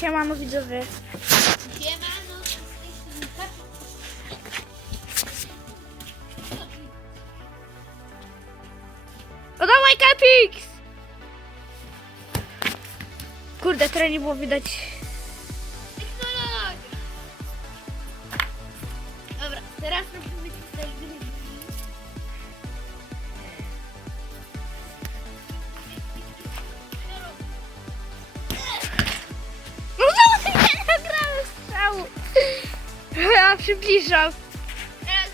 Siemano widzowie. Siemano, strony Kasia. No dawaj Capix! Kurde, teraz nie było widać. Dobra, teraz robimy Ja przybliżam. Teraz.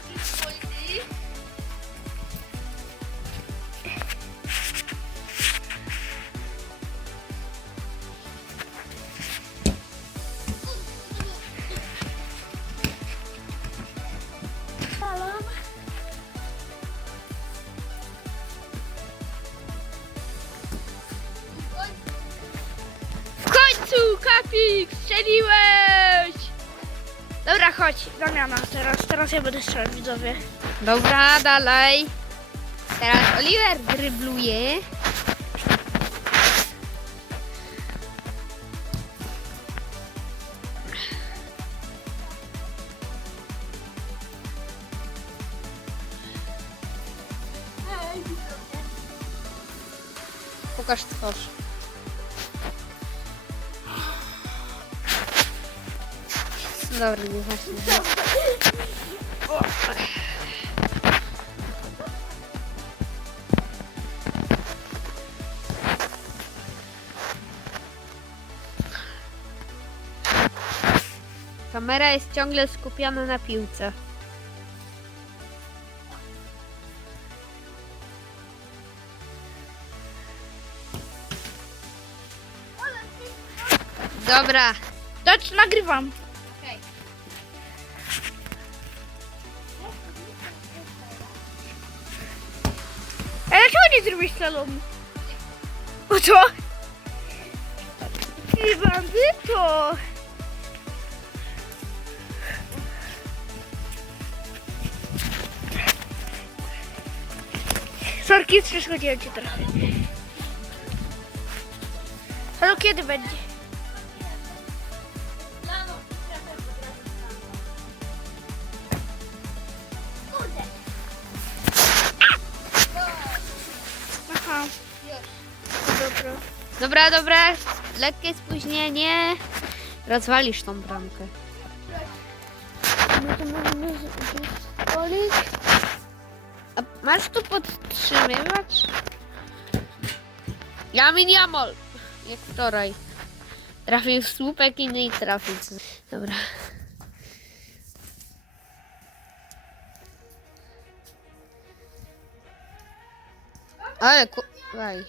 W końcu, Kapik, strzeliłeś! Dobra, chodź, zamiana teraz. Teraz ja będę strzelać, widzowie. Dobra, dalej. Teraz Oliver drybluje. Pokaż twarz. Dobra, nie właśnie. Kamera jest ciągle skupiona na piłce. Dobra. Dać, nagrywam. Nie zrobisz salonu? O co? Ty bandyto! Sorki, przeszkodziłem cię trochę. Ale kiedy będzie? Aha, dobra. Dobra, dobra. Lekkie spóźnienie. Rozwalisz tą bramkę. No to możemy stolik. A masz tu podtrzymywać? Jamin Jamol. Jak wczoraj. Trafił w słupek i nie trafił. Dobra. Ale, ko- várj.